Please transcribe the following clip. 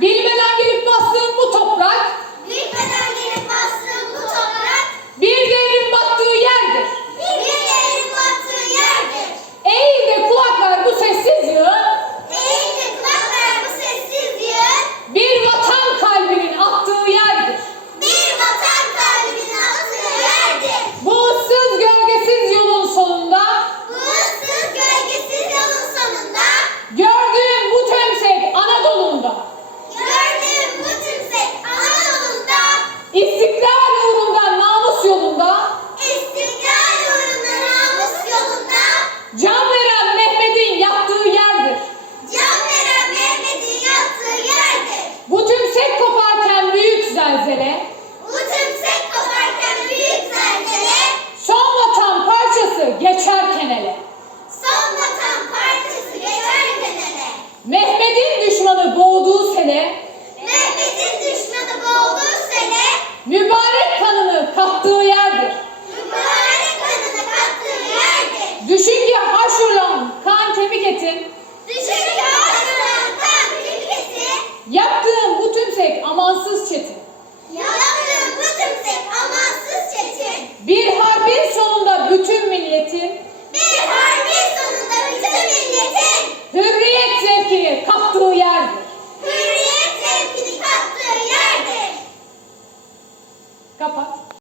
Bilmeden gelip bastığım bu toprak, Bilmeden gelip bastığım bu toprak, bir devrin battığı yerdir. bir yerin battığı yerdir. Eğil de kulak ver bu sessiz yığın, Eğildi kulak ver bu sessiz yığın, bir vatan kalbinin attığı yerdir. bir vatan kalbinin attığı yerdir. Bu ıssız gölgesiz yolun sonunda, Bu ıssız gölgesiz yolun sonunda, gördüğüm bu temsek Anadolu'nda, düşünce haşulan kan kemik eti. Düşünce haşulan kan kemik eti. Yaptığım bu tümsek amansız çetin. Yaptığım bu tümsek amansız çetin. Bir harbin sonunda bütün milletin. Bir harbin sonunda bütün milletin. Hürriyet zevkini kaptığı yerdir. Hürriyet zevkini kaptığı yerdir. Kapat.